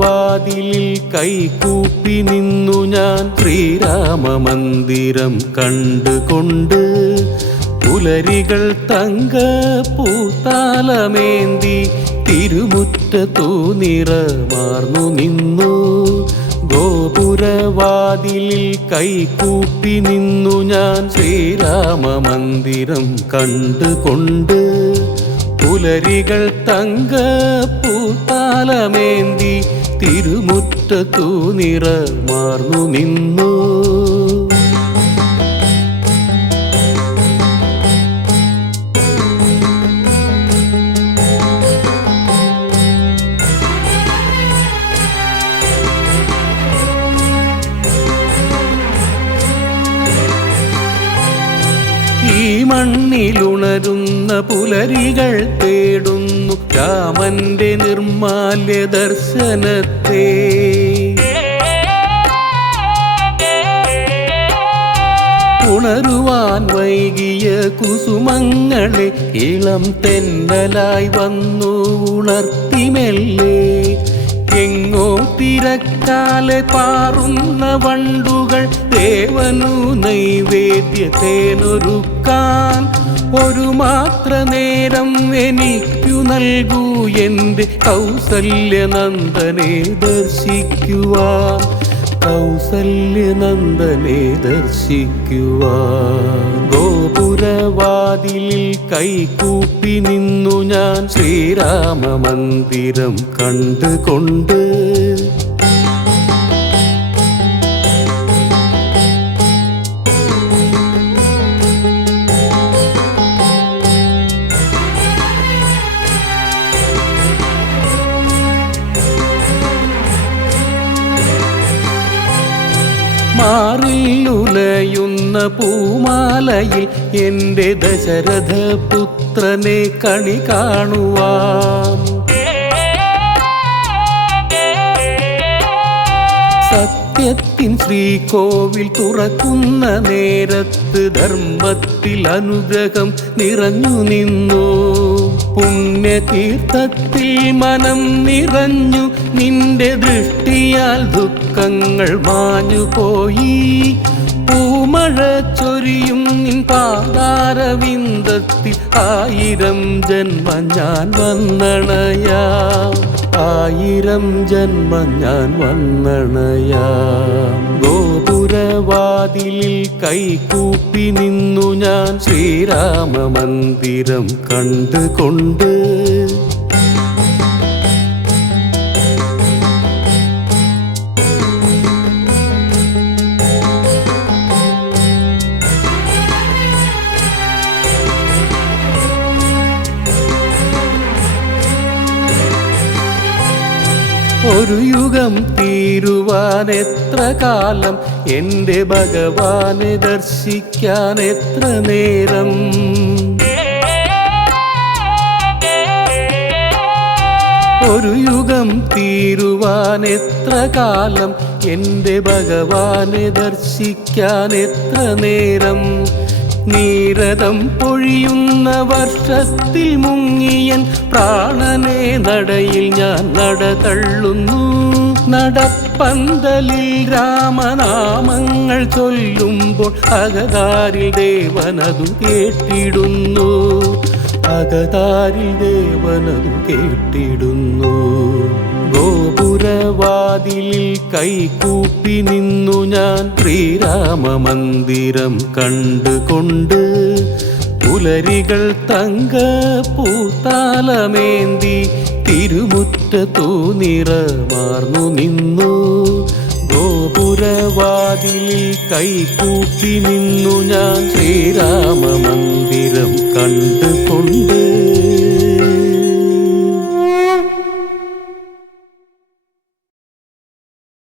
വാതിലിൽ കൈകൂപ്പി നിന്നു ഞാൻ ശ്രീരാമമന്ദിരം കണ്ടുകൊണ്ട് പുലരികൾ തങ്ക പൂത്താലമേന്തി തിരുമുറ്റത്തു നിറമാർന്നു നിന്നു. ഗോപുരവാതിലിൽ കൈകൂപ്പി നിന്നു ഞാൻ ശ്രീരാമമന്ദിരം കണ്ടുകൊണ്ട് പുലരികൾ തങ്ക പൂത്താലമേന്തി തിരുമുറ്റത്തു നിറമാർന്നു നിന്നു. ഈ മണ്ണിലുണരുന്ന പുലരികൾ തേടുന്നു രാമന്റെ നിർമാല്യ ദർശനത്തെ. ഉണരുവാൻ വൈകിയ കുസുമങ്ങളെ ഇളം തെന്നലായി വന്നു ഉണർത്തി മെല്ലെ. എങ്ങോ തിരക്കാലെ പാറുന്ന വണ്ടുകൾ ദേവനു നൈവേദ്യത്തേനൊരുക്കാൻ ഒരു മാത്ര നേരം എനിക്കു നൽകൂ എൻ്റെ കൗസല്യനന്ദനെ ദർശിക്കുവാൻ, കൗസല്യനന്ദനെ ദർശിക്കുവാൻ. ഗോപുരവാതിലിൽ കൈകൂപ്പി നിന്നു ഞാൻ ശ്രീരാമമന്ദിരം കണ്ടുകൊണ്ട് മാറിലുലയുന്ന പൂമാലയിൽ എൻ്റെ ദശരഥപുത്രനെ കണി കാണുവാൻ. സത്യത്തിൻ ശ്രീകോവിൽ തുറക്കുന്ന നേരത്ത് ധർമ്മത്തിൽ അനുഗ്രഹം നിറഞ്ഞു നിന്നു. പുണ്യതീർത്ഥത്തിൽ മനം നിറഞ്ഞു നിന്റെ ദൃഷ്ടിയാൽ ദുഃഖങ്ങൾ മാഞ്ഞുപോയി. പൂമഴ ചൊരിയും നിൻ പാതാരവിന്ദത്തിൽ ആയിരം ജന്മം ഞാൻ വന്നണയാം, ആയിരം ജന്മം ഞാൻ വന്നണയാം. ഗോപുരവാതിലിൽ കൈകൂപ്പി നിന്നു ഞാൻ ശ്രീരാമമന്ദിരം കണ്ടുകൊണ്ട് ഒരു യുഗം തീരുവാൻ എത്ര കാലം, എൻ്റെ ഭഗവാനെ ദർശിക്കാൻ എത്ര നേരം. ഒരു യുഗം തീരുവാൻ എത്ര കാലം, എൻ്റെ ഭഗവാനെ ദർശിക്കാൻ എത്ര നേരം. നീരദം പൊഴിയുന്ന വർഷത്തിൽ മുങ്ങിയൻ പ്രാണനെ നടയിൽ ഞാൻ നടതള്ളുന്നു. നടപ്പന്തലിൽ രാമനാമങ്ങൾ ചൊല്ലുമ്പോൾ അകതാരിൽ ദേവനതു കേട്ടിടുന്നു, അകതാരിൽ ദേവനതു കേട്ടിടുന്നു. ഗോപുരവാതിലിൽ കൈകൂപ്പി നിന്നു ഞാൻ ശ്രീരാമമന്ദിരം കണ്ടുകൊണ്ട് പുലരികൾ തങ്ക പൂത്താലമേന്തി തിരു മുറ്റത്തു നിറമാർന്നു നിന്നു. ഗോപുരവാതിലിൽ കൈകൂപ്പി നിന്നു ഞാൻ ശ്രീരാമ മന്ദിരം കണ്ടുകൊണ്ട്.